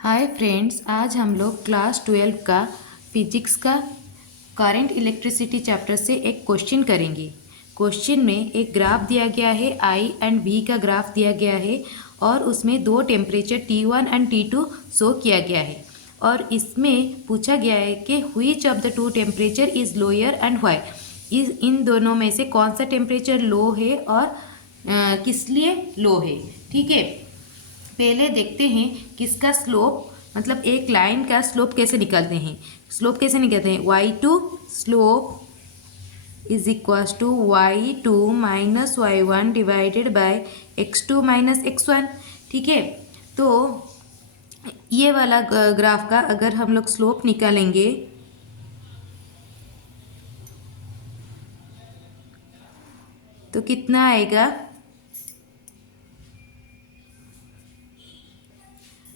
Hi friends, आज हम लोग क्लास 12 का फिजिक्स का करंट इलेक्ट्रिसिटी चैप्टर से एक क्वेश्चन करेंगे। क्वेश्चन में एक ग्राफ दिया गया है, आई एंड वी का ग्राफ दिया गया है और उसमें दो temperature T1 and T2 show किया गया है और इसमें पूछा गया है कि which of the two temperature is lower and why. इन दोनों में से कौन सा टेम्परेचर लो है और किस लिए लो है। ठीक है, पहले देखते हैं किसका स्लोप, मतलब एक लाइन का स्लोप कैसे निकालते हैं। स्लोप कैसे निकालते हैं, y2 slope is equals to y2 minus y1 divided by x2 minus x1। ठीक है, तो ये वाला ग्राफ का अगर हम लोग स्लोप निकालेंगे तो कितना आएगा।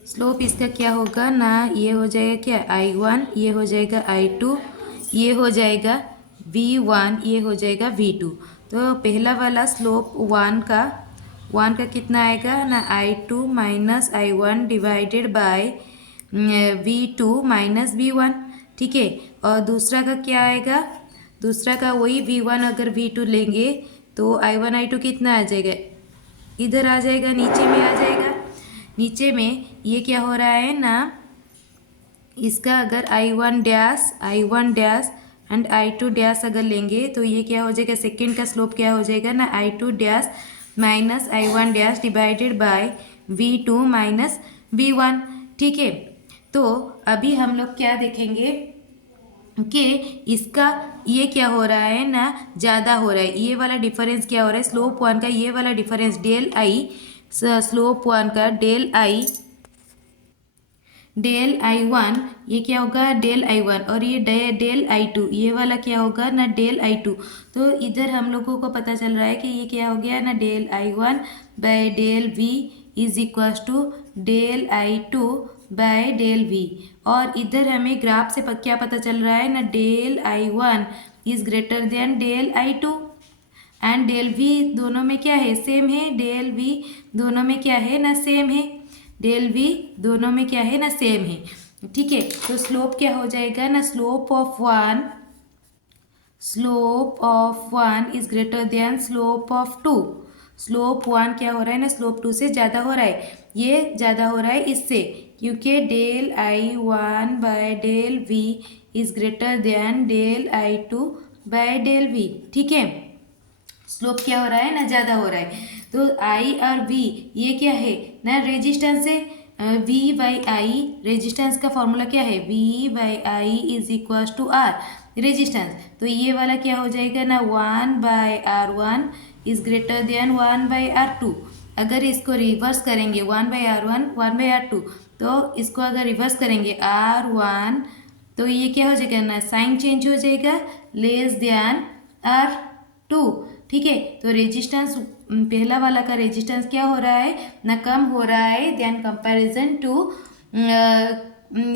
स्लोप इसका क्या होगा ना, ये हो जाएगा क्या I1, ये हो जाएगा I2, ये हो जाएगा V1, ये हो जाएगा V2। तो पहला वाला स्लोप वन का कितना आएगा ना, I2 minus I1 divided by V2 minus V1। ठीक है, और दूसरा का क्या आएगा, दूसरा का वही V1 अगर V2 लेंगे तो I1 I2 कितना आ जाएगा, इधर आ जाएगा, नीचे में आ जाएगा। नीचे में ये क्या हो रहा है ना, इसका अगर I1 dash and I2 dash अगर लेंगे तो ये क्या हो जाएगा, सेकेंड का स्लोप क्या हो जाएगा ना, I2 dash minus I1 dash divided by V2 minus V1। ठीक है, तो अभी हम लोग क्या देखेंगे कि इसका ये क्या हो रहा है ना, ज़्यादा हो रहा है। ये वाला डिफरेंस क्या हो रहा है, स्लोप वन का ये वाला difference del I, slope one का डेल आई वन, ये क्या होगा डेल आई वन, और ये डेल आई टू, ये वाला क्या होगा ना डेल आई टू। तो इधर हम लोगों को पता चल रहा है कि ये क्या हो गया ना, del I one by del V is equals to del I two by del V. और इधर हमें ग्राफ से क्या पता चल रहा है ना, del I one is greater than del I two and del V दोनों में क्या है, सेम है। डेल वी दोनों में क्या है ना, सेम है। डेल वी दोनों में क्या है ना, सेम है। ठीक है, तो स्लोप क्या हो जाएगा ना, slope of one is greater than slope of two. Slope one क्या हो रहा है ना, स्लोप टू से ज़्यादा हो रहा है। ये ज़्यादा हो रहा है इससे, क्योंकि del I one by del V is greater than del I two by del V. ठीक है, स्लोप क्या हो रहा है ना, ज़्यादा हो रहा है। तो आई और वी ये क्या है ना, रेजिस्टेंस है। V बाई आई, रेजिस्टेंस का फॉर्मूला क्या है, V by I is equal to R, resistance. तो ये वाला क्या हो जाएगा ना, 1/R1 is greater then 1/R2। अगर इसको रिवर्स करेंगे 1/R1 1/R2, तो इसको अगर रिवर्स करेंगे R1 तो ये क्या हो जाएगा ना, साइन चेंज हो जाएगा, लेस देन R2। ठीक है, तो रेजिस्टेंस पहला वाला का रेजिस्टेंस क्या हो रहा है ना, कम हो रहा है then comparison to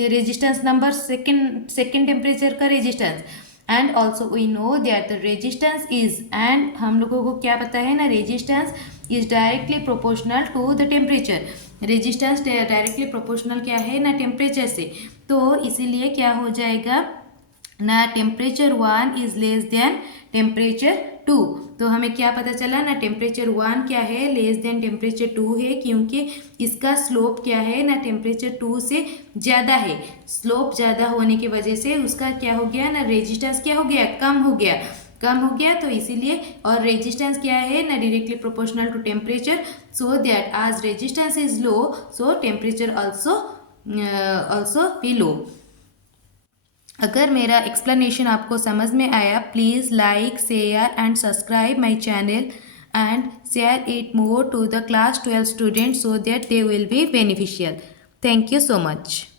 resistance number second temperature का resistance. And also we know that the resistance is, and हम लोगों को क्या पता है ना, resistance is directly proportional to the temperature. Resistance directly proportional क्या है ना, टेम्परेचर से। तो इसीलिए क्या हो जाएगा ना, temperature one is less than temperature two. तो हमें क्या पता चला ना, टेम्परेचर वन क्या है, लेस देन टेम्परेचर टू है, क्योंकि इसका स्लोप क्या है ना, टेम्परेचर टू से ज़्यादा है। स्लोप ज़्यादा होने की वजह से उसका क्या हो गया ना, रेजिस्टेंस क्या हो गया, कम हो गया। तो इसीलिए, और रेजिस्टेंस क्या है ना, directly proportional to temperature, so that as resistance is low so temperature also be low. अगर मेरा एक्सप्लेनेशन आपको समझ में आया, please like share and subscribe my channel and share it more to the class 12 students so that they will be beneficial. Thank you so much.